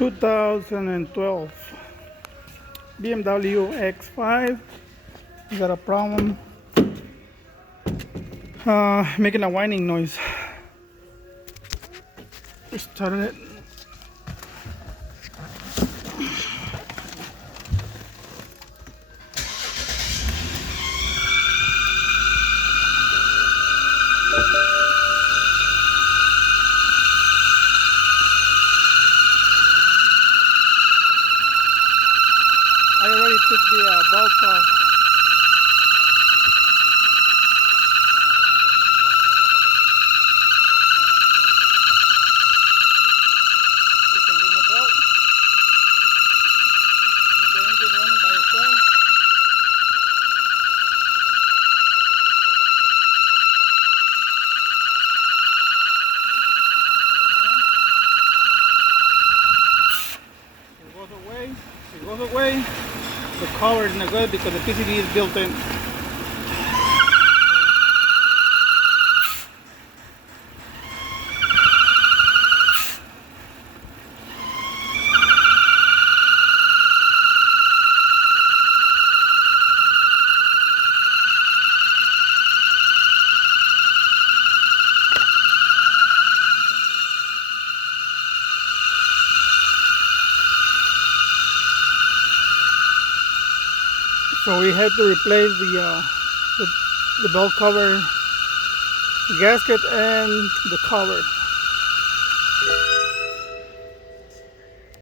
2012 BMW X5. Got a problem making a whining noise. Started it. I already took the bulb off. You can remove the bulb. With the engine running by itself. It goes away. The cover is not good because the PCB is built in. So we had to replace the belt cover gasket and the cover.